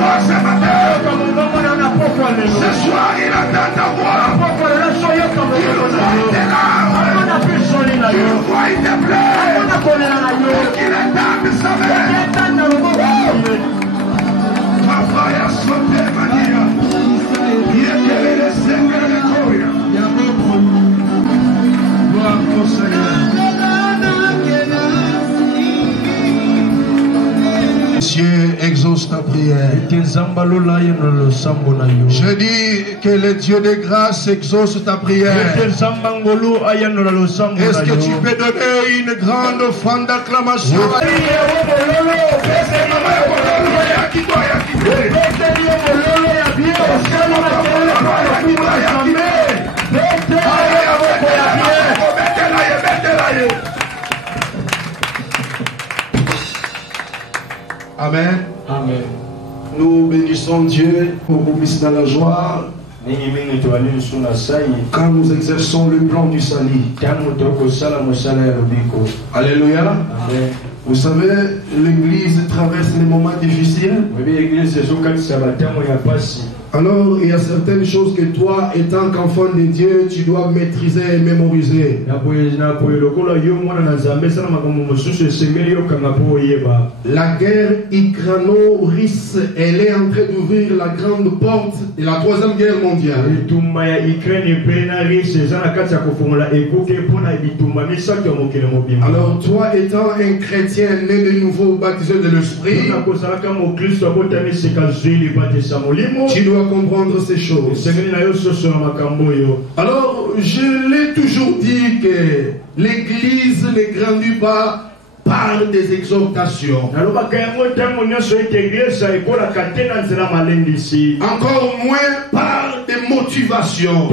foi ce matin. Ce soir, il attend ta voix. Il voit tes larmes. Il voit tes plaies. Pour qu'il attende sa main. Papa, il a sauté, Maria. Il est quel le Seigneur de Gloire. Gloire au Seigneur. Dieu exauce ta prière. Je dis que le Dieu de grâce exauce ta prière. Est-ce que tu peux donner une grande offrande d'acclamation? Amen. Amen. Nous bénissons Dieu pour qu'on puisse dans la joie. Quand nous exerçons le plan du salut. Alléluia. Amen. Vous savez, l'église traverse des moments difficiles. Alors, il y a certaines choses que toi, étant qu'enfant de Dieu, tu dois maîtriser et mémoriser. La guerre Ukraino-Russe, elle est en train d'ouvrir la grande porte de la troisième guerre mondiale. Alors, toi, étant un chrétien né de nouveau, baptisé de l'esprit, tu dois comprendre ces choses. Alors, je l'ai toujours dit que l'église ne grandit pas par des exhortations. Encore moins par des motivations.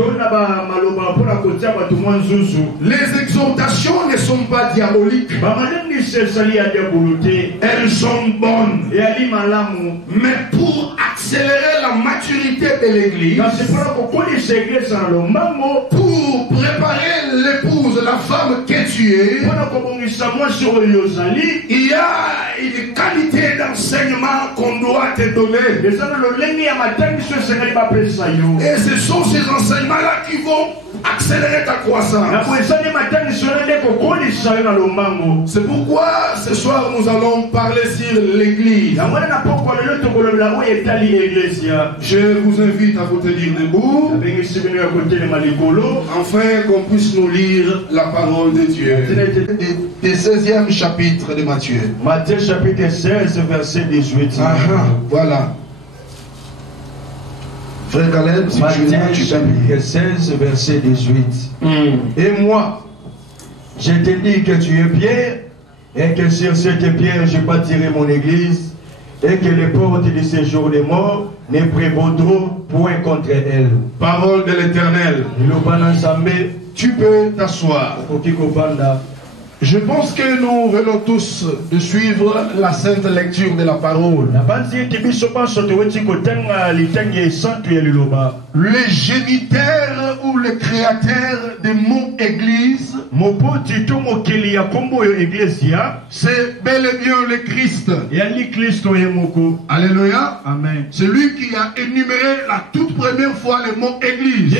Les exhortations ne sont pas diaboliques. Elles sont bonnes. Mais pour accélérer la maturité de l'église, pour préparer l'épouse, la femme que tu es, il y a une qualité d'enseignement qu'on doit te donner. Et ce sont ces enseignements-là qui vont accélérer ta croissance. C'est pourquoi ce soir nous allons parler sur l'église. Je vous invite à vous tenir debout, afin qu'on puisse nous lire la parole de Dieu. Du 16e chapitre de Matthieu. Matthieu chapitre 16, verset 18. Voilà. Frère Caleb, si Matthieu tu chapitre 16, verset 18. Et moi, je te dis que tu es Pierre, et que sur cette pierre je bâtirai mon église, et que les portes de ce jour des morts ne prévaudront point contre elle. Parole de l'Éternel. Tu peux t'asseoir. Je pense que nous venons tous de suivre la sainte lecture de la parole. Le géniteur ou le créateur de mon église, c'est bel et bien le Christ. Alléluia. Amen. C'est lui qui a énuméré la toute première fois le mot église.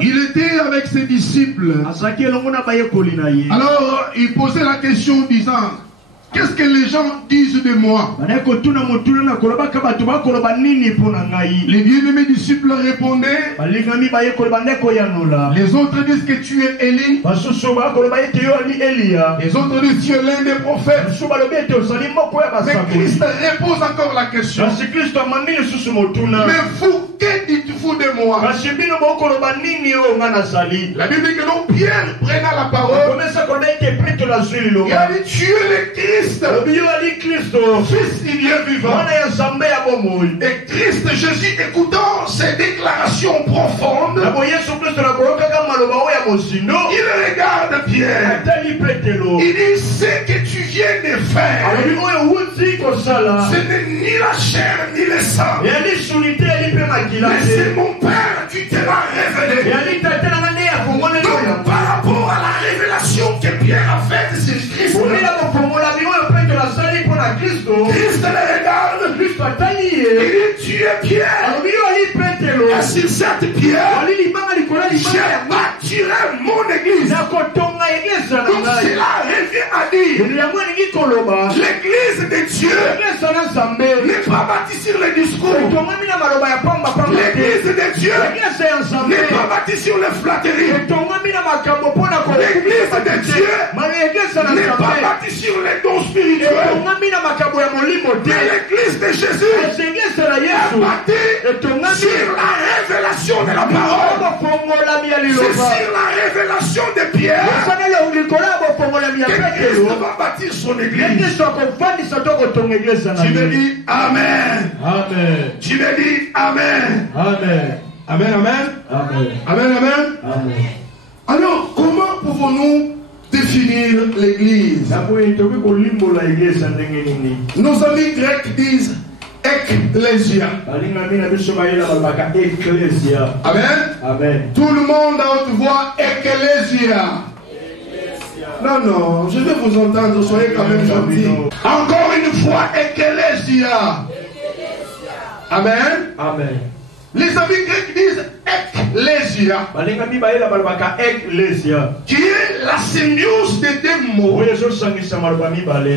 Il était avec ses disciples. Alors, il posait la question disant, qu'est-ce que les gens disent de moi? Les bien-aimés disciples répondaient, les autres disent que tu es Élie, les autres disent que tu es l'un des prophètes. Mais Christ repose encore la question, mais vous, que dites-vous de moi? La Bible dit que non, Pierre prenant la parole, il a dit, tu es le Christ, Fils du Dieu vivant. Et Christ Jésus, écoutant ces déclarations profondes, il regarde Pierre, il dit, ce que tu viens de faire, ce n'est ni la chair ni le sang, mais c'est mon Père qui te l'a révélé. Donc par rapport à la révélation que Pierre a faite sur Christ, Christ dit, tu es Pierre. Et sur cette pierre, j'ai bâti mon église. Donc cela revient à dire, l'église de Dieu n'est pas bâtie sur le discours. L'église de Dieu n'est pas bâtie sur les flatteries. L'église de Dieu n'est pas bâtie sur les dons spirituels. Mais l'église de Jésus est bâtie sur la révélation de la parole. C'est sur la révélation de Pierre que Christ va bâtir son église. Tu me dis Amen. Amen. Tu me dis Amen. Amen. Amen, amen. Amen. Amen, amen. Amen. Alors, comment pouvons-nous définir l'église? Nos amis grecs disent Ecclesia. Amen. Amen. Tout le monde à haute voix, Ecclesia. Non, je vais vous entendre, soyez quand même gentils. Encore une fois, Ecclesia. Amen. Amen. Les amis grecs disent Ecclesia, qui est la symbiose des deux mots.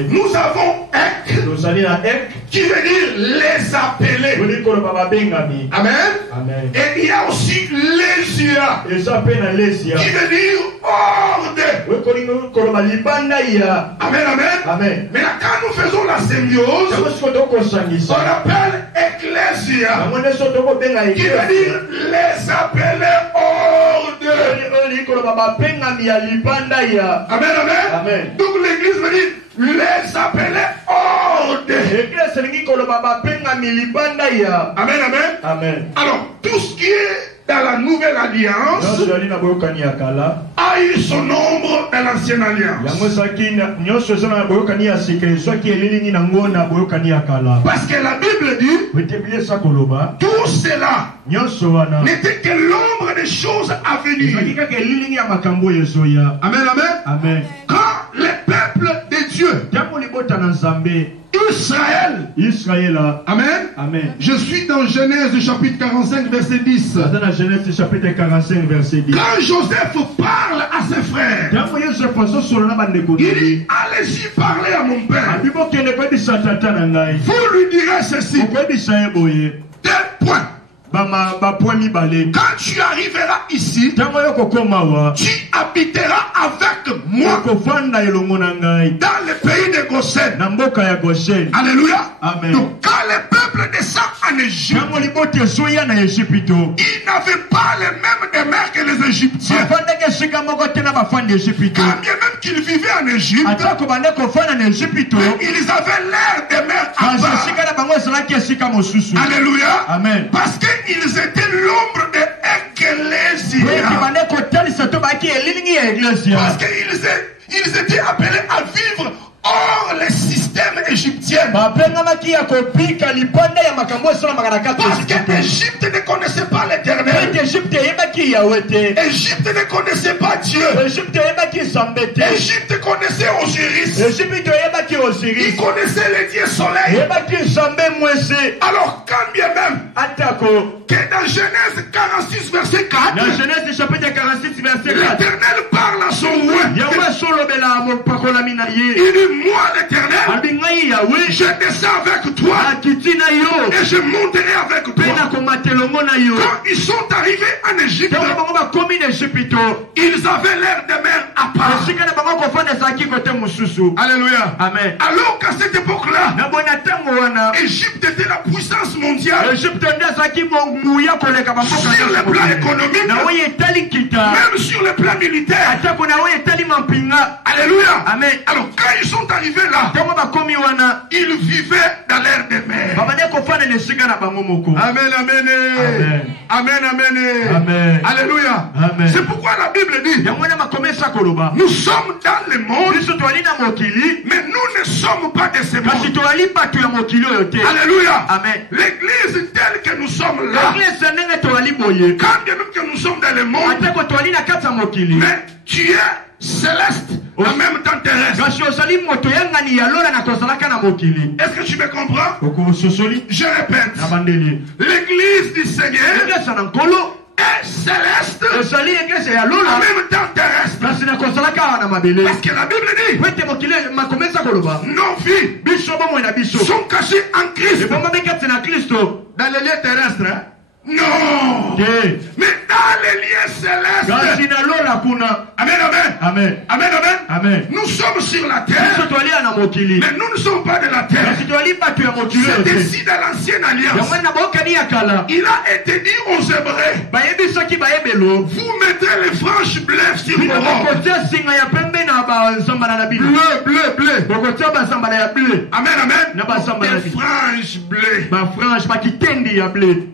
Nous avons Ek, qui veut dire les appelés. Amen. Amen. Et il y a aussi Lesia, qui veut dire horde. Amen, amen. Amen. Mais là, quand nous faisons la symbiose, on appelle Ecclesia, qui veut dire les appelés horde. Amen, amen. Amen. Donc l'église veut dire les appelés horde. Amen, amen. Amen. Alors, tout ce qui est dans la nouvelle alliance a eu son nombre dans l'ancienne alliance. Parce que la Bible dit tout cela n'était que l'ombre des choses à venir. Amen, amen. Amen. Quand les peuples de Dieu, Israël, amen. Amen. Je suis dans Genèse chapitre 45 verset 10. Dans Genèse chapitre 45 verset 10. Quand Joseph parle à ses frères, il dit allez-y parler à mon père. Vous lui direz ceci. Tel point. Quand tu arriveras ici, tu habiteras avec moi dans le pays de Goshen. Alléluia. Amen. Donc quand les peuples descendent en Égypte, ils n'avaient pas les mêmes demeures que les Égyptiens. Quand bien même qu'ils vivaient en Égypte, ils avaient l'air des mers à part. Alléluia. Amen. Parce qu'ils étaient l'ombre de Ecclesia. Parce qu'ils étaient appelés à vivre hors les systèmes égyptiens. Parce que l'Égypte ne connaissait pas l'Éternel. Égypte ne connaissait pas Dieu. Égypte connaissait Osiris. Il connaissait le Dieu soleil. Alors quand bien même que dans Genèse 46 verset 4, l'Éternel parle à son roi. Il dit moi l'Éternel, je descends avec toi et je monterai avec toi. Quand ils sont arrivés en Égypte, ils avaient l'air de mer à part. Alléluia. Amen. Alors qu'à cette époque-là, Égypte était la puissance mondiale sur le plan économique, même sur le plan militaire. Alléluia. Amen. Alors quand ils sont arrivés là, ils vivaient dans l'air des mers. Amen, amen. Amen, amen. Amen. Alléluia. Amen. C'est pourquoi la Bible dit nous sommes dans le monde, mais nous ne sommes pas de ce monde. Alléluia. Amen. L'église telle que nous sommes là, quand bien même que nous sommes dans le monde, mais tu es céleste en même temps terrestre. Est-ce que tu me comprends? Je répète. L'église du Seigneur est céleste en même temps terrestre. Parce que la Bible dit nos vies sont cachées en Christ dans les lieux terrestres. Hein? Non. Mais dans les lieux célestes. Amen, amen. Amen. Amen, amen. Amen. Nous sommes sur la terre. Mais nous ne sommes pas de la terre. C'est ici dans l'ancienne alliance. Il a été dit aux Hébreux, vous mettrez les franges bleues sur vos robes. Bleu, bleu, bleu. Amen, amen. Des franges bleues.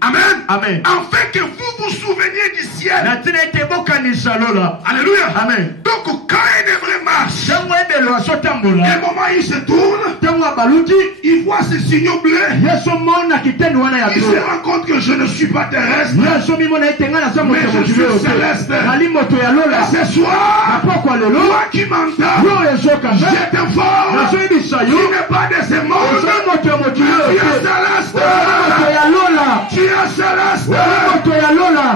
Amen. Amen. Afin que vous vous souveniez du ciel. Alléluia. Amen. Donc quand un hébreu marche, un moment il se tourne, il voit ces signaux bleus, il se rend compte que je ne suis pas terrestre, mais je suis céleste. Et ce soir, toi qui m'entends, je t'informe, tu n'es pas de ce monde, tu es céleste. Tu es céleste.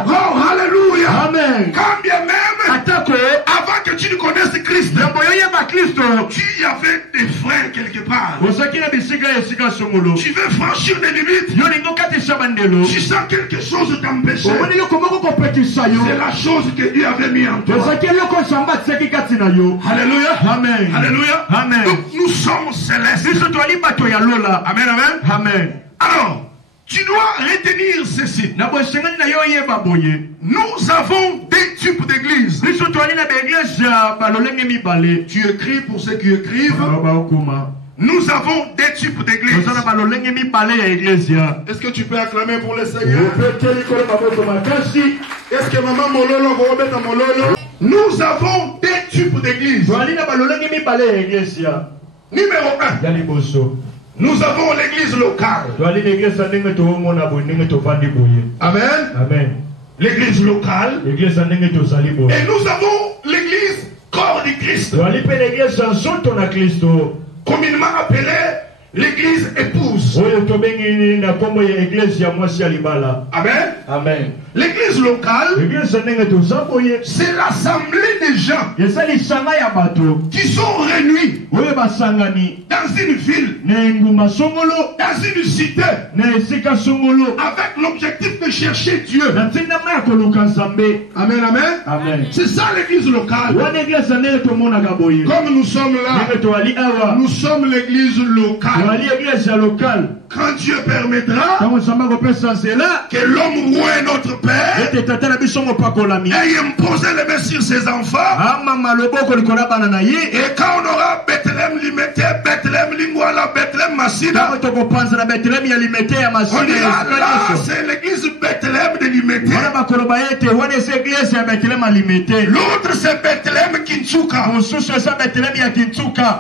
Oh, alléluia. Amen. Quand bien même, avant que tu ne connaisses Christ, tu avais des freins quelque part. Tu veux franchir des limites. Tu sens quelque chose t'empêcher. C'est la chose que Dieu avait mis en toi. Alléluia. Amen. Alléluia. Amen. Donc nous sommes célestes. Amen, amen. Amen. Alors, tu dois retenir ceci. Nous avons des types d'églises. Tu écris pour ceux qui écrivent. Nous avons des types d'églises. Est-ce que tu peux acclamer pour le Seigneur? Est-ce que maman Mololo va remettre Mololo? Nous avons des types d'églises. Numéro 1. Nous avons l'église locale. Amen. Amen. L'église locale. Et nous avons l'église corps du Christ. Communément appelée l'église épouse. Amen. Amen. L'église locale, c'est l'assemblée des gens qui sont réunis dans une ville, dans une cité, avec l'objectif de chercher Dieu. Amen, amen. Amen. C'est ça l'église locale. Comme nous sommes là, nous sommes l'église locale. Quand Dieu permettra que l'homme voie notre Père et imposer les mains sur ses enfants, et quand on aura Bethléem Limité, Bethléem Lingwala, Bethléem Massida, on dira là, c'est l'église Bethléem de Limité. L'autre c'est Bethléem Kinchuka.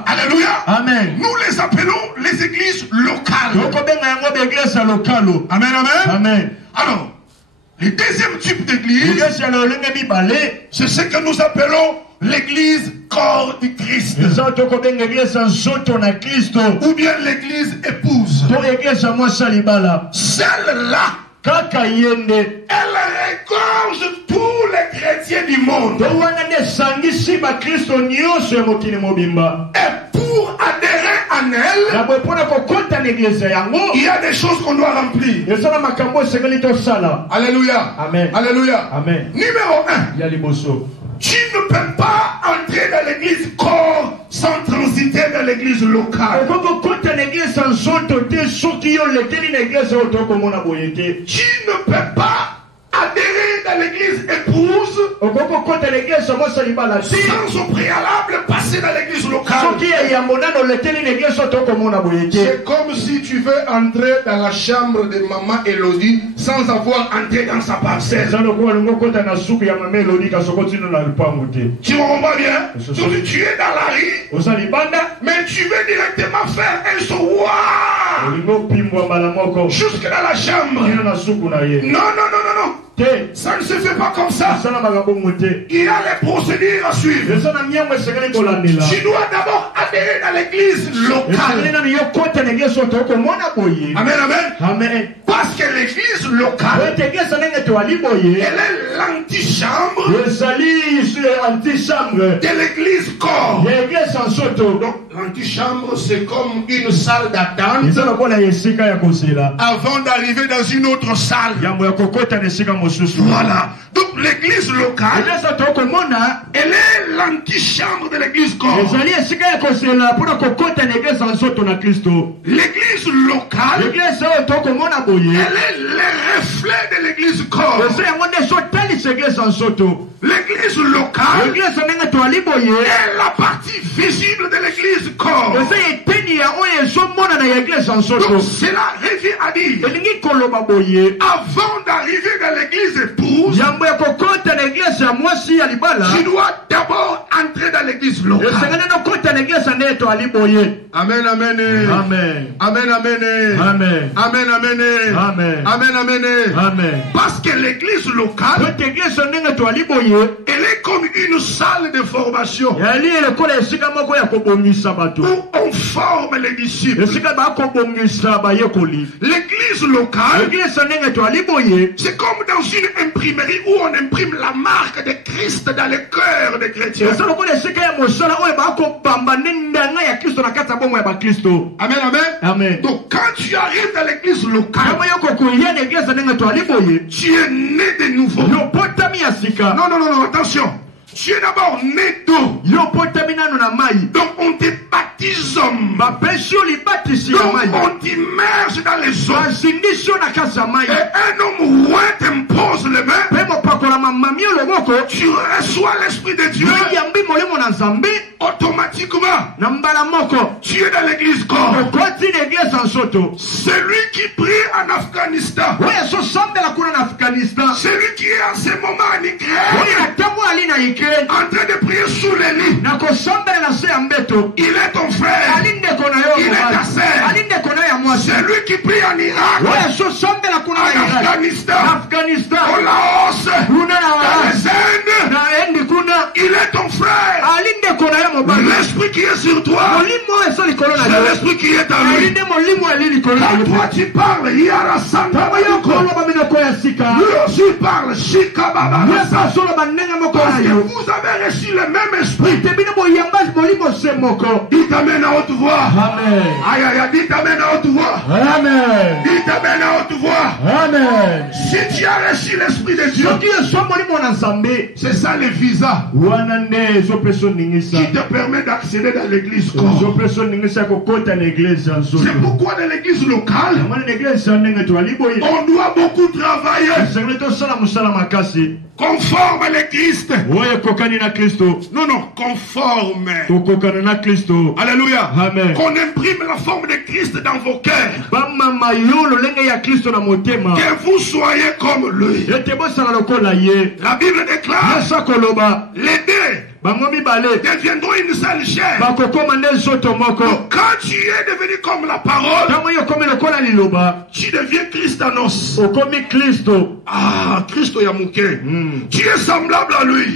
Alléluia. Amen. Nous les appelons les églises locales. Amen, amen. Amen. Alors, le deuxième type d'église, c'est ce que nous appelons l'église corps du Christ. Ou bien l'église épouse. Celle-là, elle regorge tous les chrétiens du monde. Et pour adhérer en elle, il y a des choses qu'on doit remplir. Alléluia. Amen. Alléluia. Amen. Numéro 1. Tu ne peux pas entrer dans l'église corps sans transiter dans l'église locale. Tu ne peux pas adhérer dans l'église épouse sans au préalable passer dans l'église locale. C'est comme si tu veux entrer dans la chambre de maman Elodie sans avoir entré dans sa parcelle. Tu comprends bien? Donc tu es dans la rue, mais tu veux directement faire un saut jusque dans la chambre. Non, non, non, non, non. Ça ne se fait pas comme ça. Il y a les procédures à suivre. Tu dois d'abord adhérer à l'église locale. Amen, amen. Parce que l'église locale, elle est l'antichambre de l'église corps. Donc l'antichambre, c'est comme une salle d'attente avant d'arriver dans une autre salle. Voilà. Donc l'église locale, elle est l'antichambre de l'église corps. L'église locale, elle est le reflet de l'église corps. L'église locale est la partie visible de l'église corps. Donc cela revient à dire, avant d'arriver dans l'église épouse, tu dois d'abord entrer dans l'église locale. Amen, amen. Amen, amen. Amen, amen. Amen, amen. Parce que l'église locale, elle est comme une salle de formation où on forme les disciples. L'église locale, c'est comme dans une imprimerie où on imprime la marque de Christ dans le cœur des chrétiens. Amen, amen. Donc quand tu arrives dans l'église locale, tu es né de nouveau. Non, attention. Tu es d'abord né d'eau. Donc on te baptise homme. Donc on t'immerge dans les eaux. Et un homme roi t'impose les mains. Tu reçois l'Esprit de Dieu. Automatiquement, tu es dans l'église corps. Celui qui prie en Afghanistan, celui qui est en ce moment en Ukraine, en train de prier sous les lits, il est ton frère, il est ta sœur. Celui qui prie en Irak, en Afghanistan, au Laos, dans les Indes, il est ton frère. L'esprit qui est sur toi, c'est l'esprit qui est en lui. Quand toi tu parles, Yara Santa Mayoko, lui aussi parle Shika Baba. Parce que vous avez reçu le même esprit. Il t'amène à haute voix. Amen. Aïe aïe aïe, il t'amène à haute voix. Amen. Il t'amène à haute voix. Amen. Si tu as reçu l'esprit de Dieu, c'est ça le visa qui te permet d'accéder dans l'église corps. C'est pourquoi dans l'église locale, on doit beaucoup travailler conforme à l'église. Non, conforme. Alléluia. Amen. Qu'on imprime la forme de Christ dans vos cœurs. Que vous soyez comme lui. La Bible déclare, les deux deviendront une seule chair. Donc, quand tu es devenu comme la parole, tu deviens Christanos. Ah, Christo Yamouké. Tu es semblable à lui.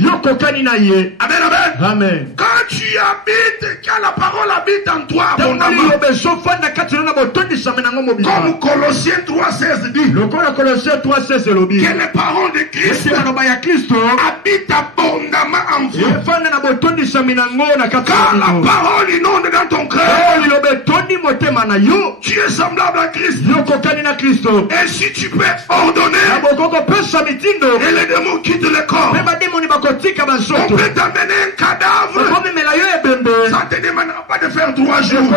Amen, amen. Quand tu habites, quand la parole habite en toi, abondamment, comme Colossiens 3,16 dit, que les paroles de Christ habitent abondamment en vous. Quand la parole inonde dans ton cœur, tu es semblable à Christ. Et si tu peux ordonner, et les démons quittent le corps, on peut t'amener un cadavre. Ça ne te demandera pas de faire 3 jours.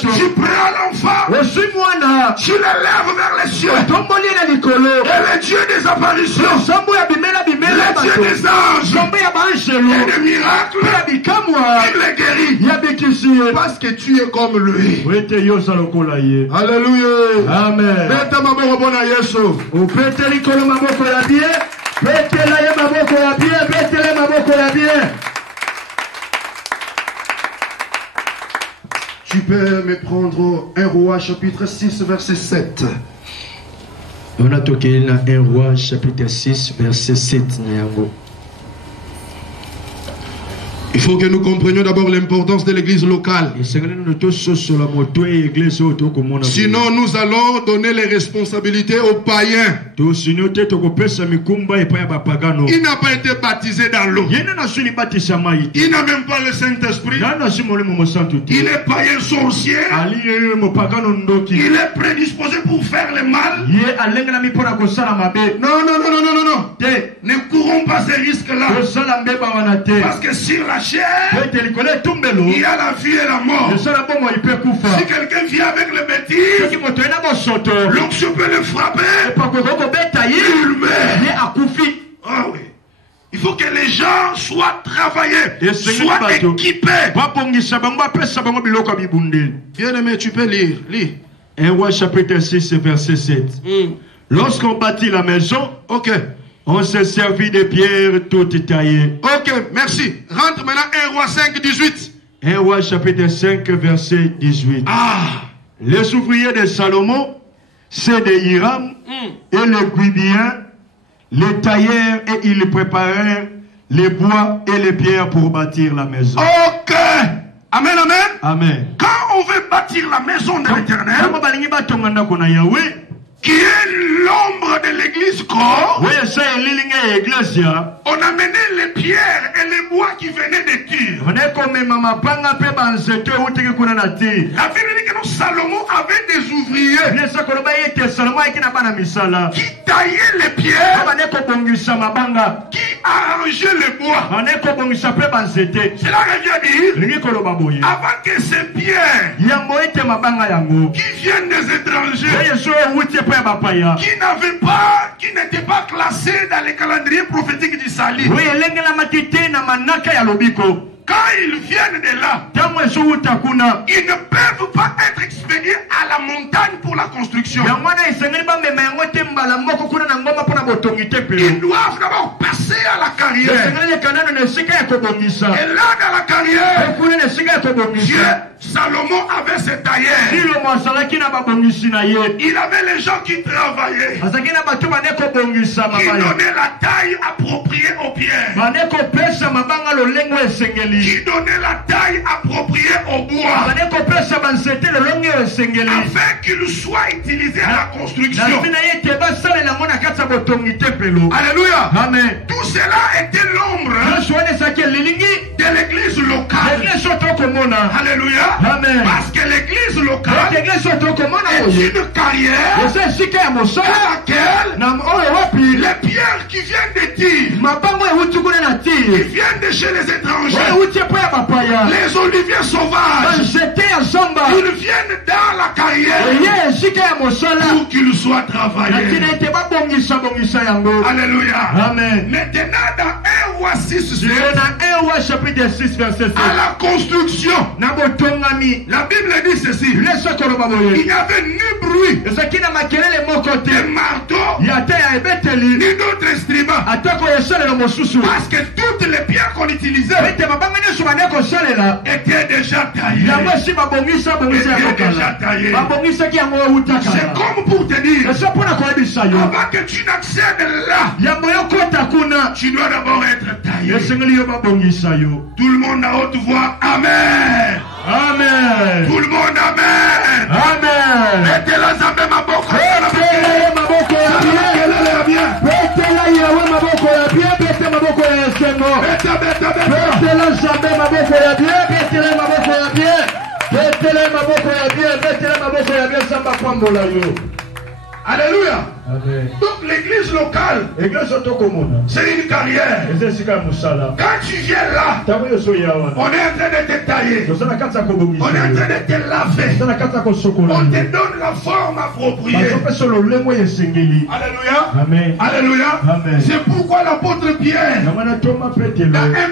Tu prends l'enfant, tu l'élèves vers les cieux. Et le Dieu des apparitions, le Dieu des anges, et des miracles, il les guérit. Parce que tu es comme lui. Alléluia. Amen. Tu peux me prendre 1 Roi chapitre 6 verset 7. On a toqué dans 1 Roi chapitre 6 verset 7. Il faut que nous comprenions d'abord l'importance de l'église locale. Sinon, nous allons donner les responsabilités aux païens. Il n'a pas été baptisé dans l'eau. Il n'a même pas le Saint-Esprit. Il est païen sorcier. Il est prédisposé pour faire le mal. Non. Ne courons pas ces risques-là. Parce que sur la chair, il y a la vie et la mort. Si quelqu'un vient avec le bêtise, l'onction peut le frapper. Il meurt. Ah oui. Il faut que les gens soient travaillés, soient équipés. Bien-aimé, tu peux lire. Lis. 1 Roi chapitre 6 verset 7. Lorsqu'on bâtit la maison, on s'est servi de pierres toutes taillées. Ok, merci. Rentre maintenant 1 Roi 5, 18. 1 Roi chapitre 5 verset 18. Les ouvriers de Salomon, c'est de Hiram et les Guibiens, les taillèrent et ils préparèrent les bois et les pierres pour bâtir la maison. Ok. Amen, amen. Amen. Quand on veut bâtir la maison de l'Éternel, qui est l'ombre de l'église corps, on a mené les pierres et les bois qui venaient de Tyr. La Bible dit que Salomon avait des ouvriers qui taillaient les pierres, qui arrangeaient les bois. Cela revient dire, avant que ces pierres qui viennent des étrangers, qui n'étaient pas classés dans les calendriers prophétiques du salut, quand ils viennent de là, ils ne peuvent pas être expédiés à la montagne pour la construction. Ils doivent d'abord passer à la carrière. Et là, dans la carrière, Salomon avait ses tailleurs. Il avait les gens qui travaillaient, qui donnaient la taille appropriée aux pierres, qui donnait la taille appropriée au bois, afin qu'il soit utilisé à la construction. Alléluia. Amen. Tout cela était l'ombre de l'église locale. Alléluia. Amen. Parce que l'église locale est une carrière dans laquelle les pierres qui viennent de Tyr, qui viennent de chez les étrangers, les oliviers sauvages, ils viennent dans la carrière pour qu'ils soient travaillés. Alléluia. Amen. Maintenant, dans 1 Roi 6, verset 7, à la construction, la Bible dit ceci: il n'y avait ni bruit de marteau ni d'autres instruments, parce que toutes les pierres qu'on utilisait étaient déjà taillées. C'est comme pour te dire, avant que tu n'accèdes là, tu dois d'abord être taillé. Tout le monde à haute voix, amen. Amen. Tout le monde, amen. Amen. Mettez la zambe ma boca. Alléluia. Donc l'église locale, c'est une carrière. Quand tu viens là, on est en train de te tailler, on est en train de te laver, on te donne la forme appropriée. Alléluia. Amen. Alléluia. Amen. C'est pourquoi l'apôtre Pierre, dans 1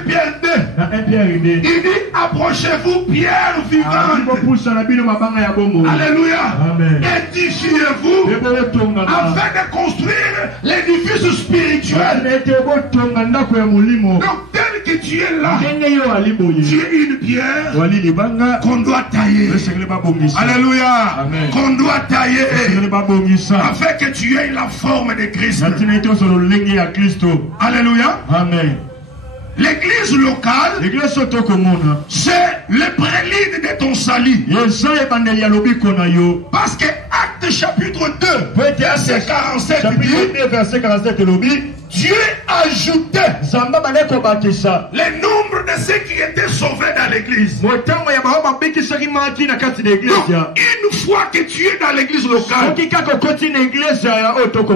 Pierre 2, il dit: approchez-vous, pierre vivante. Alléluia. Édifiez-vous afin de construire l'édifice spirituel. Donc tel qu'il tu es là, tu es une pierre qu'on doit tailler. Alléluia. Amen. Qu'on doit tailler afin que tu aies la forme de Christ. Alléluia. Amen. L'église locale, c'est le prélude de ton salut. Parce que Acte chapitre 2, verset 47 dit, Dieu ajoutait le nombre de ceux qui étaient sauvés dans l'église. Donc, une fois que tu es dans l'église locale,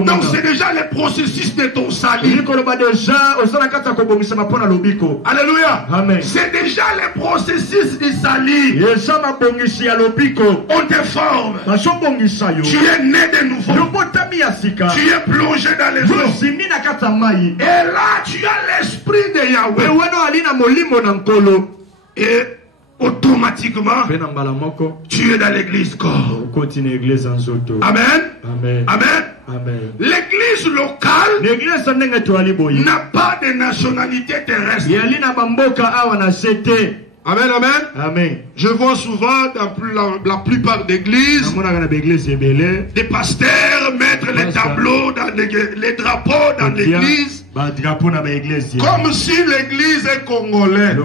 donc c'est déjà le processus de ton salut. Alléluia. C'est déjà le processus du salut. On te forme. Tu es né de nouveau. Tu es plongé dans les eaux. Et là, tu as l'esprit de Yahweh. Et automatiquement, tu es dans l'église corps. Amen. Amen. Amen. Amen. L'église locale n'a pas de nationalité terrestre. Amen, amen. Amen. Je vois souvent dans la plupart d'églises des pasteurs mettre les tableaux dans les drapeaux dans l'église comme si l'église est congolaise.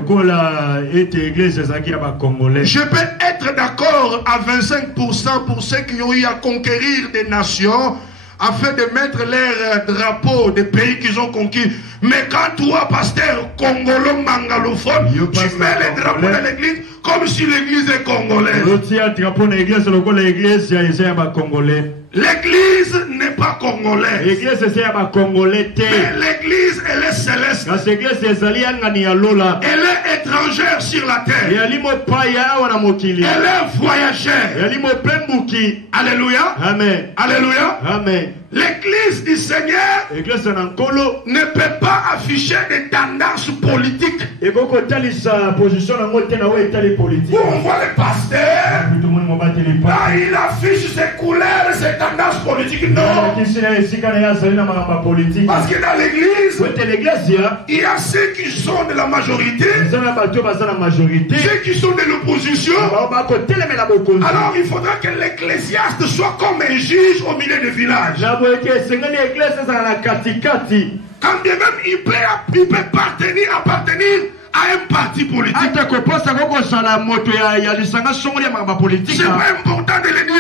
Je peux être d'accord à 25% pour ceux qui ont eu à conquérir des nations afin de mettre leurs drapeaux des pays qu'ils ont conquis. Mais quand toi, pasteur congolo-mangalophone, tu mets les drapeaux de l'église comme si l'église est congolaise. L'église n'est pas congolaise. Mais l'église, elle est céleste. Elle est étrangère sur la terre. Elle est voyagère. Alléluia. Amen. Alléluia. Amen. L'église du Seigneur ne peut pas afficher des tendances politiques. Où on voit le pasteur, là, il affiche ses couleurs, ses tendances politiques. Non. Parce que dans l'église, il y a ceux qui sont de la majorité, ceux qui sont de l'opposition. Alors il faudra que l'ecclésiaste soit comme un juge au milieu du village. Quand bien même il peut appartenir à un parti politique. C'est pas important de le dire.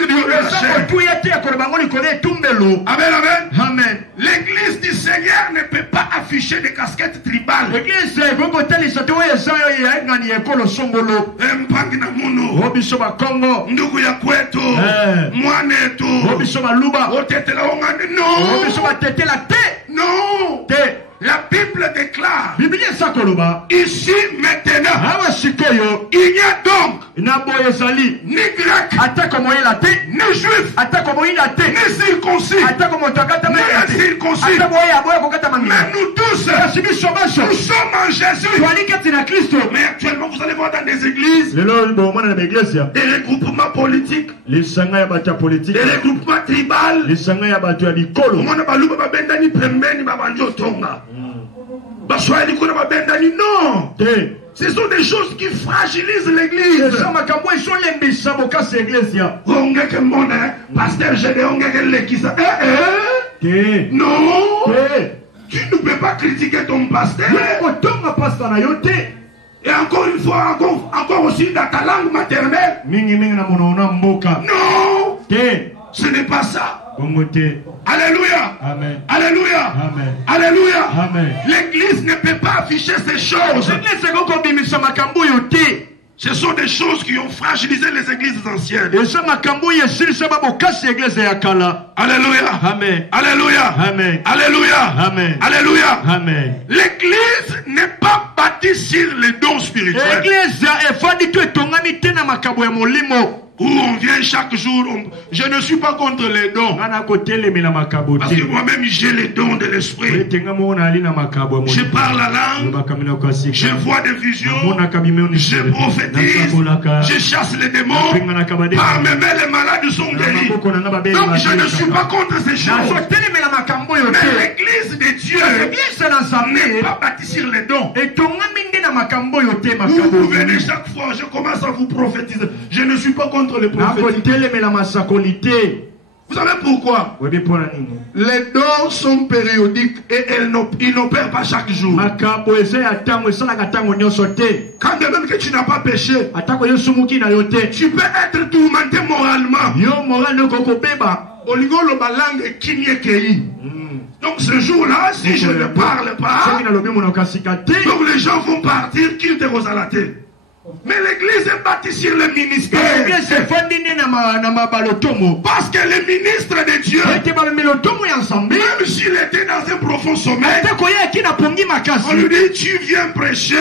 Amen, amen. Amen. L'église du Seigneur ne peut pas afficher des casquettes tribales. Non. La Bible déclare ici maintenant il n'y a donc ni grec, ni juif, ni circoncis, ni incirconcis, mais nous tous nous sommes en Jésus. Mais actuellement vous allez voir dans des églises des regroupements politiques, des regroupements tribaux. Non, ce sont des choses qui fragilisent l'église. Pasteur Gédéon, non, tu ne peux pas critiquer ton pasteur. Et encore une fois, encore aussi dans ta langue maternelle. Non, ce n'est pas ça. Alléluia. Amen. Alléluia. Amen. Alléluia. Amen. L'église ne peut pas afficher ces choses. Ce sont des choses qui ont fragilisé les églises anciennes. Alléluia. Amen. Alléluia. Amen. Alléluia. Amen. Alléluia. Amen. L'église n'est pas bâtie sur les dons spirituels. où on vient chaque jour. Je ne suis pas contre les dons. Parce que moi-même, j'ai les dons de l'esprit. Je parle la langue. Je vois des visions. Je prophétise. Je chasse les démons. Par mes mains, les malades sont guéris. Donc, je ne suis pas contre ces choses. Mais l'église de Dieu n'est pas bâtie sur les dons. Vous venez chaque fois, je commence à vous prophétiser. Je ne suis pas contre les prophètes. Vous savez pourquoi? Les dons sont périodiques et ils n'opèrent pas chaque jour. Quand de même que tu n'as pas péché, tu peux être tourmenté moralement. Donc ce jour-là, si je ne parle pas, donc les gens vont partir, qu'ils te rosalater. Mais l'église est bâtie sur le ministère. Parce que le ministre de Dieu, même s'il était dans un profond sommeil, on lui dit, tu viens prêcher.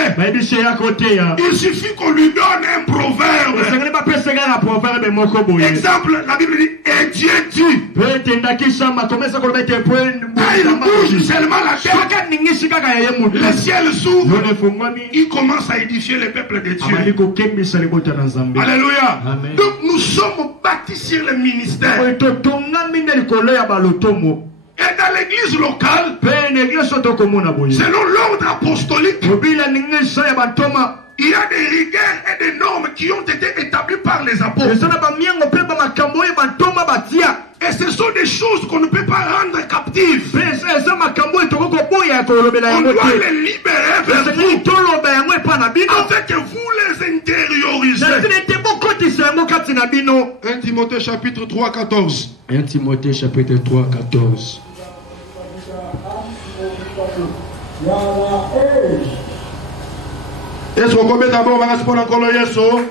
Il suffit qu'on lui donne un proverbe. Exemple, la Bible dit, et Dieu dit. Il bouge seulement la tête. Le ciel s'ouvre. Il commence à édifier le peuple de Dieu. Alléluia. Amen. Donc nous sommes bâtis sur le ministère. Et dans l'église locale, selon l'ordre apostolique, il y a des rigueurs et des normes qui ont été établies par les apôtres. Et ce sont des choses qu'on ne peut pas rendre captives. On doit les libérer vers vous, afin que vous les intériorisez. 1 Timothée chapitre 3, 14. 1 Timothée chapitre 3, 14. Est-ce qu'on commet d'abord, on va répondre encore le yeso?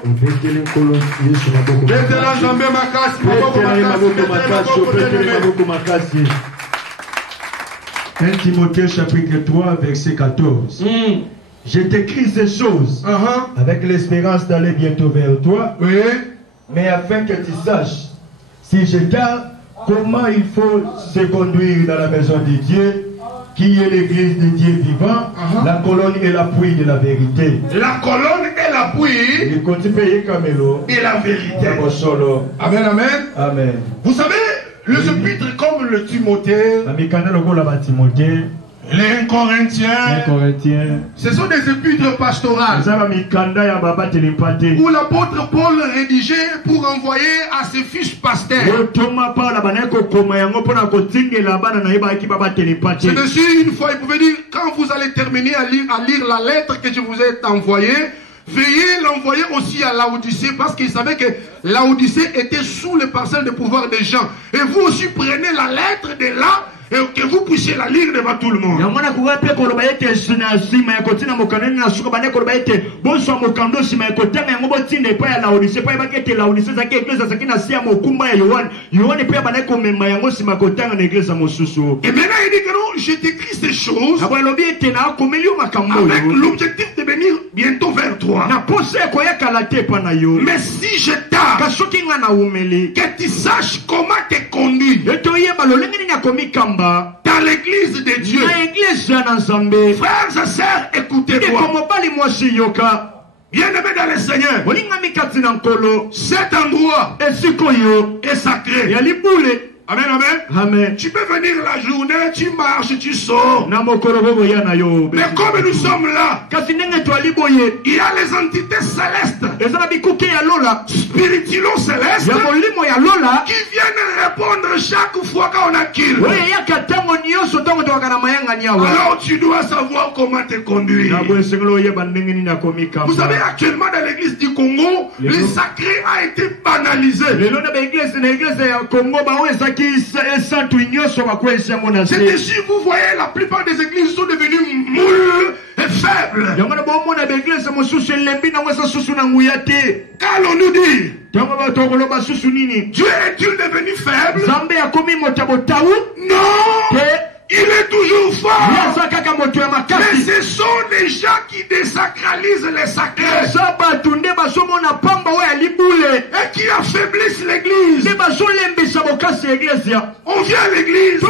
1 Timothée chapitre 3, verset 14. Je t'écris ces choses avec l'espérance d'aller bientôt vers toi, mais afin que tu saches, si je tarde, comment il faut se conduire dans la maison de Dieu, qui est l'église de Dieu vivant, la colonne et l'appui de la vérité. La colonne et l'appui de la vérité. Amen, amen. Amen. Vous savez, les épîtres comme le Timothée, les 1 Corinthiens, ce sont des épîtres pastorales où l'apôtre Paul rédigeait pour envoyer à ses fils pasteurs. C'est dessus, une fois, il pouvait dire, quand vous allez terminer à lire la lettre que je vous ai envoyée, veuillez l'envoyer aussi à Laodicée, parce qu'il savait que Laodicée était sous le parcelle de pouvoir des gens. Et vous aussi prenez la lettre de là, et que vous puissiez la lire devant tout le monde. Et maintenant il dit que non, je t'écris ces choses avec l'objectif de venir bientôt vers toi. Mais si je tarde, que tu saches comment te conduire dans l'église de Dieu. Frères et sœurs, écoutez-moi. Bien-aimés dans le Seigneur, cet endroit est sacré. Amen, amen. Amen. Tu peux venir la journée, tu marches, tu sors. Mais comme nous sommes là, il y a les entités célestes, spiritulo-célestes, qui viennent répondre chaque fois qu'on a kill. Alors tu dois savoir comment te conduire. Vous savez, actuellement dans l'église du Congo, le sacré a été banalisé. C'est ici, vous voyez, la plupart des églises sont devenues moules et faibles. Car on nous dit, Dieu est-il devenu faible? Non. il est toujours fort. Mais ce sont les gens qui désacralisent les sacrés et qui affaiblissent l'église. On vient à l'église,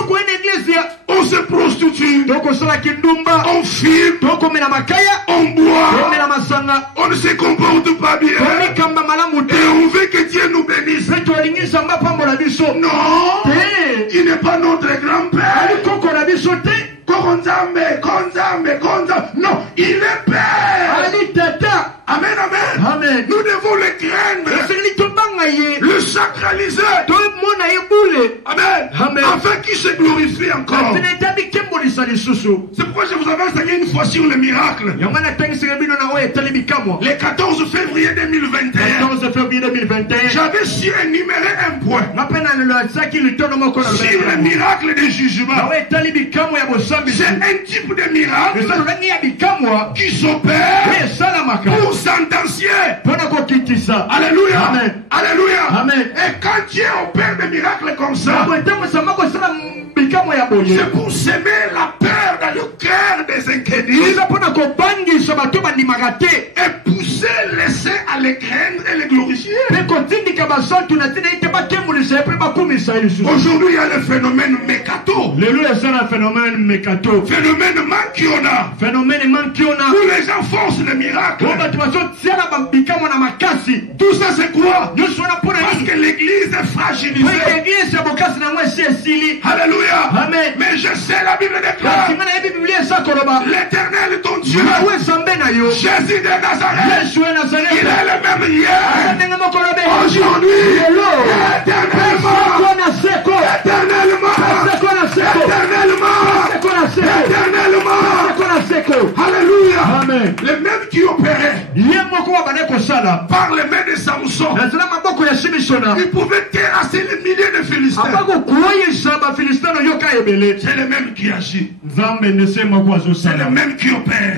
on se prostitue, on filme, on boit, on ne se comporte pas bien et on veut que Dieu nous bénisse. Non, il n'est pas notre grand-père. Non, il est Père. Amen, amen. Nous devons le craindre, le sacraliser. Amen. Afin qu'il se glorifie encore. C'est pourquoi je vous avais enseigné une fois sur le miracle. Le 14 février 2021. J'avais énuméré un point sur le miracle des jugements. C'est un type de miracle qui s'opère pour sentencier. Alléluia. Amen. Alléluia. Amen. Et quand Dieu opère des miracles comme ça, c'est pour semer la peur dans le cœur des incrédules et pousser les saints à les craindre et les glorifier. Aujourd'hui, il y a le phénomène mécato. Phénomène manquiona. Où les gens forcent le miracle. Tout ça, c'est quoi? Parce que l'église est fragilisée. Alléluia. Amen. Mais je sais, la Bible déclare, l'Éternel ton Dieu, Jésus de Nazareth, il est le même hier, aujourd'hui, éternellement. Alléluia. Amen. Les mêmes qui opéraient par les mains de Samson, ils pouvaient terrasser les milliers de Philistins. C'est le même qui agit. C'est le même qui opère.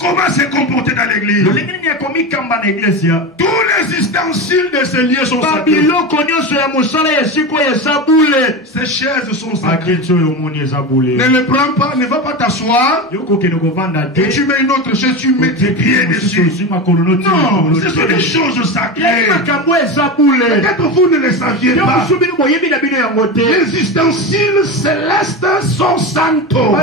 Comment se comporter dans l'église? Tous les ustensiles de ces lieux sont sacrés. Ces chaises sont sacrées. Ne les prends pas, ne va pas t'asseoir. Et tu mets une autre chaise, tu mets tes pieds dessus. Non, ce sont des choses sacrées. Peut-être vous ne les saviez pas. Les ustensiles célestes sont santos.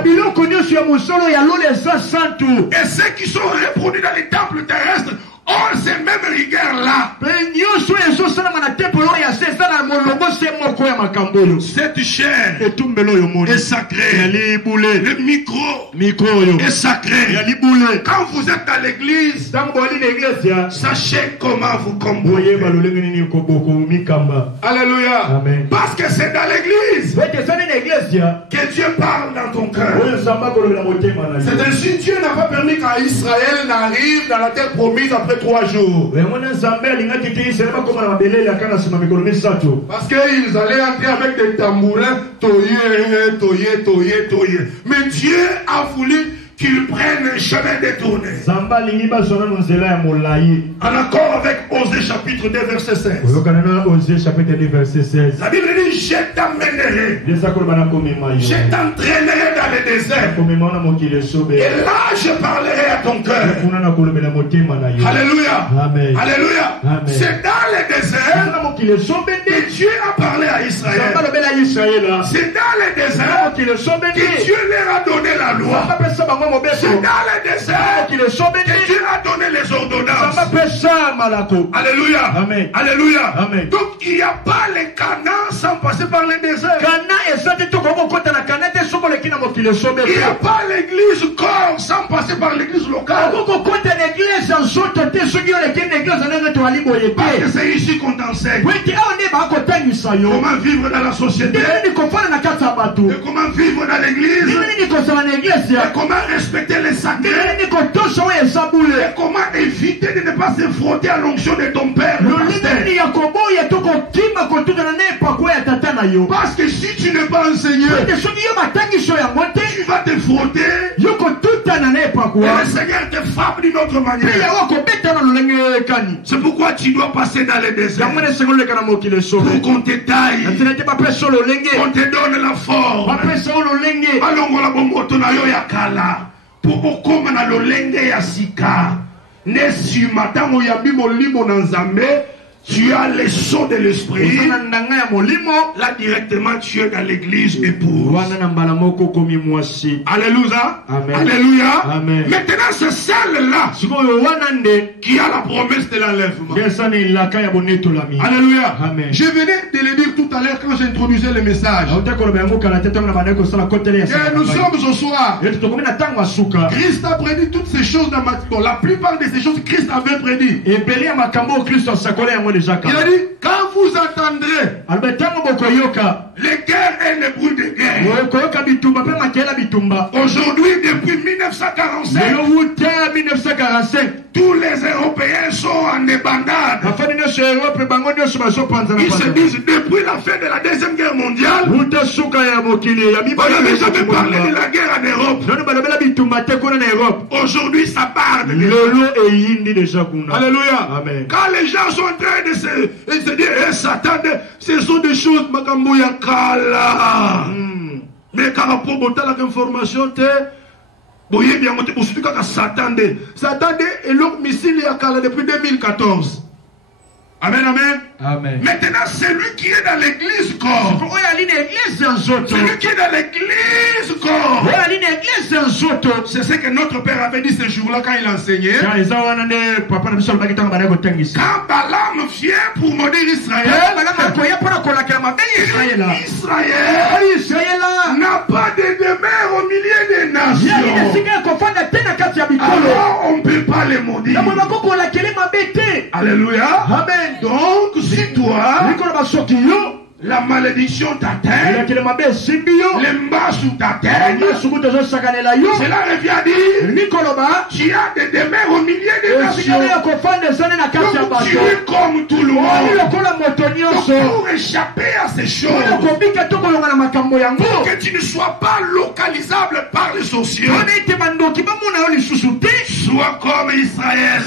Et ceux qui sont reproduits dans les temples terrestres ont ces mêmes rigueurs-là. Cette chair est sacrée. Le micro est sacré. Quand vous êtes dans l'église, sachez comment vous comportez. Alléluia. Amen. Parce que c'est dans l'église que Dieu parle dans ton cœur. C'est ainsi Dieu n'a pas permis qu'Israël n'arrive dans la terre promise après 3 jours. Parce qu'ils allaient entrer avec des tambourins, toyer. Mais Dieu a voulu qu'ils prennent un chemin détourné. En accord avec Osée chapitre 2 verset 16. La Bible dit, je t'emmènerai. Je t'entraînerai dans le désert. Et là je parlerai à ton cœur. Alléluia. Amen. Alléluia. Amen. C'est dans le désert que Dieu a parlé à Israël. C'est dans le désert que Dieu leur a donné la loi. C'est dans le désert que Dieu a donné les ordonnances. Alléluia. Amen. Alléluia. Amen. Donc il n'y a pas les Canaan sans passer par le désert. Il n'y a pas l'église corps sans passer par l'église locale. Parce que c'est ici qu'on t'enseigne comment vivre dans la société, et comment vivre dans l'église, et comment respecter les sacrés, et comment éviter de ne pas se frotter à l'onction de ton père. Parce que si tu n'es pas enseigné, tu vas te frotter. Et le Seigneur te frappe d'une autre manière. C'est pourquoi tu dois passer dans les déserts. Pour qu'on te taille. On te donne la forme. Pour okoma na lolenge ya sika. Nesi matango ya bimo limo na nzambe. Tu as les sons de l'esprit. Là directement tu es dans l'église épouse. Alléluia. Amen. Alléluia. Amen. Maintenant c'est celle-là qui a la promesse de l'enlèvement. Alléluia. Amen. Je venais de le dire tout à l'heure quand j'introduisais le message. Et nous sommes au soir. Christ a prédit toutes ces choses dans Matthieu. La plupart de ces choses Christ avait prédit. Il a dit, quand vous entendrez les guerres et les bruits de guerre. Aujourd'hui, depuis 1945, tous les Européens sont en débandade. Ils se disent, depuis la fin de la Deuxième Guerre mondiale, on n'avait jamais parlé de la guerre en Europe. Aujourd'hui, ça parle de Alléluia. Amen. Quand les gens sont en train de se dire, Satan, ce sont des choses, Makambouya Kala. Mais quand on peut l'information, Satan est l'autre missile depuis 2014. Amen, amen. Amen. Maintenant, celui qui est dans l'église corps. Celui qui est dans l'église corps. C'est ce que notre père avait dit ce jour-là quand il enseignait. Quand Balaam vient pour maudire Israël, Israël n'a pas de demeure au milieu des nations. Alors on ne peut pas les maudire. Alléluia. Amen. Donc, si toi, la malédiction t'atteint, les mbas sous ta tête, cela revient à dire, tu as des demeures au milieu des nations. Donc, tu es comme tout le monde. Donc, pour échapper à ces choses, pour que tu ne sois pas localisable par les sorciers, sois comme Israël.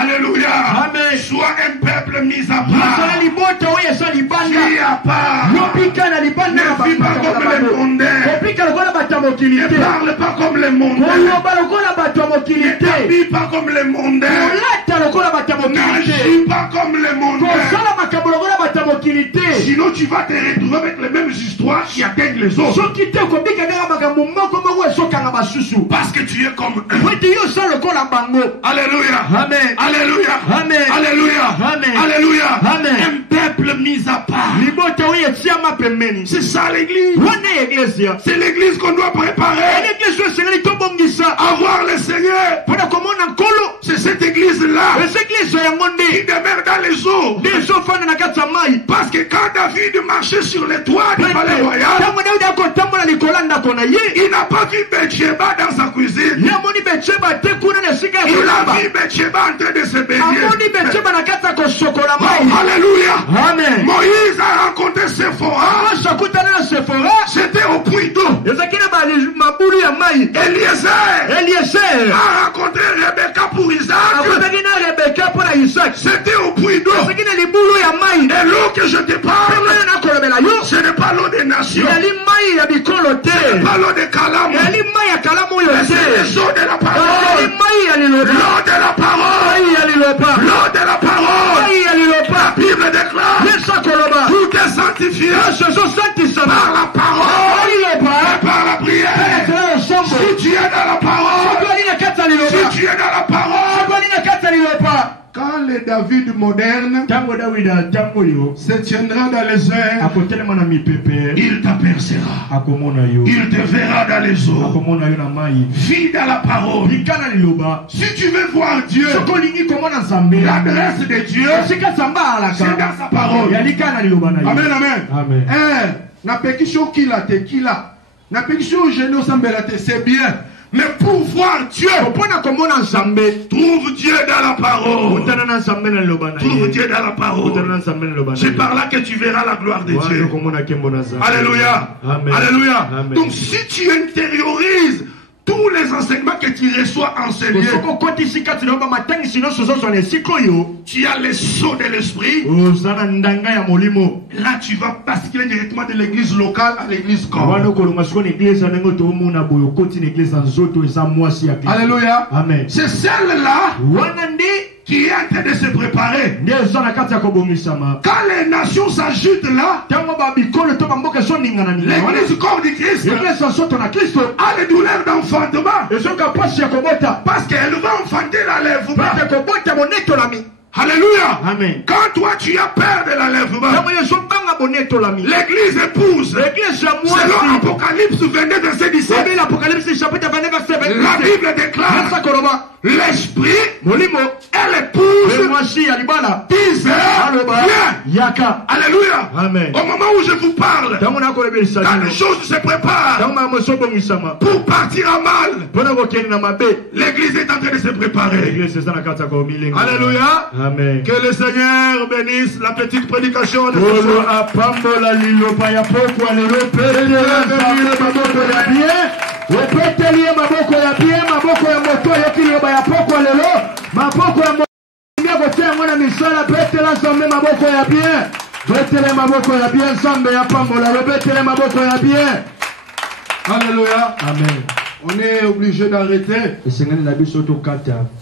Alléluia. Amen. Sois un peuple mis à part. Qui à part. Ne vis pas comme les mondains. Ne parle pas comme les mondains. Ne t'habille pas comme les mondains. N'agis pas comme les mondains. Sinon tu vas te retrouver avec les mêmes histoires qui atteignent les autres. Parce que tu es comme eux. Alléluia. Amen. Alléluia. Amen. Alléluia. Amen. Alléluia. Amen. Un peuple mis à part. C'est ça l'église. C'est l'église qu'on doit préparer. Avoir le Seigneur. C'est cette église-là qui demeure dans les eaux. Parce que quand David marchait sur les toits du palais royal, il n'a pas vu Bathsheba dans sa cuisine. Il a vu Bathsheba en train de se baigner. Alléluia. Amen. Moïse a rencontré Séphora. C'était au puits d'eau. Eliezer a rencontré Rebecca pour Isaac. C'était au puits d'eau. Et l'eau que je te parle, ce n'est pas l'eau des nations. Ce n'est pas l'eau de Calamo. C'est l'eau de la parole. L'eau de la parole. L'eau de la parole. La Bible déclare, tout est sanctifié par la parole et par la prière. Si tu es dans la parole, si tu es dans la parole, quand le David moderne se tiendra dans les airs, il t'apercevra. Il te verra dans les eaux. Vis dans la parole. Si tu veux voir Dieu, l'adresse de Dieu, c'est dans sa parole. Amen, amen. Na pekisho kila te kila. Na pekisho geno sambela te, c'est bien. Mais pour voir Dieu, trouve Dieu dans la parole. Trouve Dieu dans la parole. C'est par là que tu verras la gloire de Dieu. Alléluia. Amen. Alléluia. Amen. Donc si tu intériorises tous les enseignements que tu reçois enseignés, tu as les sceaux de l'esprit. Là tu vas basculer directement de l'église locale à l'église corps. Alléluia. Amen. C'est celle-là qui est en train de se préparer. Quand les nations s'agitent là, l'église du corps du Christ a les douleurs d'enfantement. Parce qu'elle va enfanter l'enlèvement. Alléluia. Amen. Quand toi tu as peur de l'enlèvement, l'église épouse. Selon Apocalypse 22 verset 17, la Bible déclare l'esprit et l'épouse disent viens. Alléluia. Amen. Au moment où je vous parle, quand les choses se préparent pour partir à mal, l'église est en train de se préparer. Alléluia. Amen. Que le Seigneur bénisse la petite prédication de ce soir. Alléluia. Amen. On est obligé d'arrêter.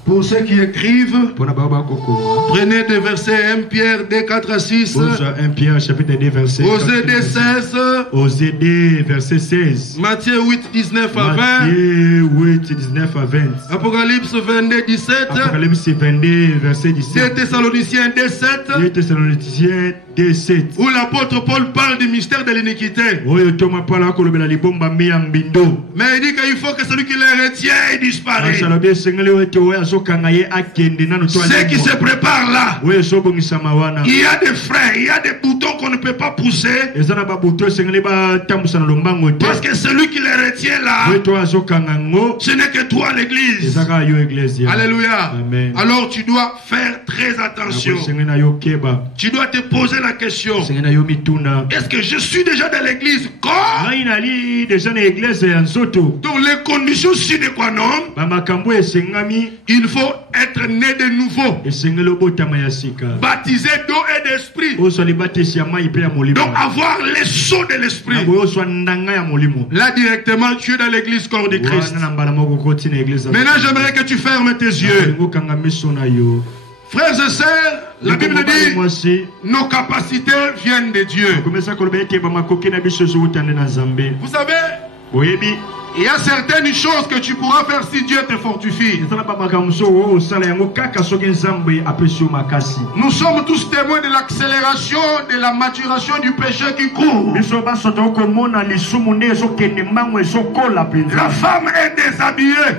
Pour ceux qui écrivent, prenez des versets 1 Pierre 2, 4 à 6. 1 Pierre chapitre 2 verset 4. Osée 2, 16. Osée 2 verset 16. Matthieu 8, 19 à 20. Matthieu 8, 19 à 20. Apocalypse 22, 17. Apocalypse 22 verset 17. 2 Thessaloniciens 2, 7. 2 Thessaloniciens 2, 7. Où l'apôtre Paul parle du mystère de l'iniquité. Mais il dit qu'il faut que celui qui les retient disparaisse. Ce qui se prépare là, il y a des freins, il y a des boutons qu'on ne peut pas pousser. Parce que celui qui les retient là, ce n'est que toi l'église. Alléluia. Amen. Alors tu dois faire très attention. Tu dois te poser la question: est-ce que je suis déjà dans l'église corps? Donc les conditions sine qua non, il faut être né de nouveau, baptisé d'eau et d'esprit. Donc avoir les sceaux de l'esprit. Là directement tu es dans l'église corps de Christ. Maintenant j'aimerais que tu fermes tes yeux. Frères et sœurs, la Bible dit nos capacités viennent de Dieu. Vous savez, il y a certaines choses que tu pourras faire si Dieu te fortifie. Nous sommes tous témoins de l'accélération, de la maturation du péché qui court. La femme est déshabillée.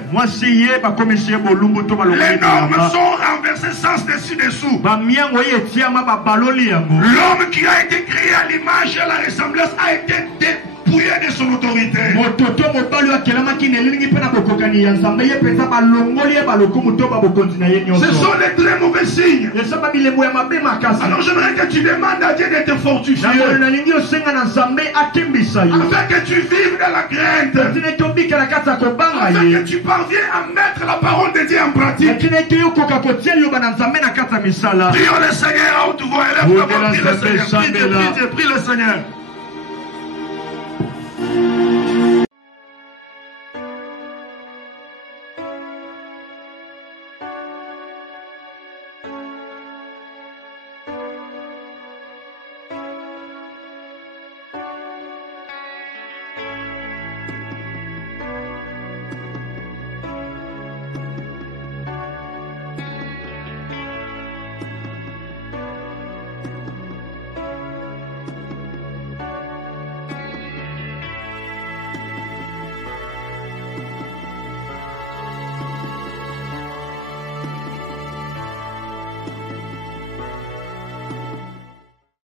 Les normes sont renversées sens dessus dessous. L'homme qui a été créé à l'image et à la ressemblance a été dépouillé de son autorité. Ce sont les très mauvais signes. Alors j'aimerais que tu demandes à Dieu de te fortifier, afin que tu vives dans la crainte, afin que tu parviennes à mettre la parole de Dieu en pratique. Prions le Seigneur à haute voix. Prie le Seigneur. Prie le Seigneur.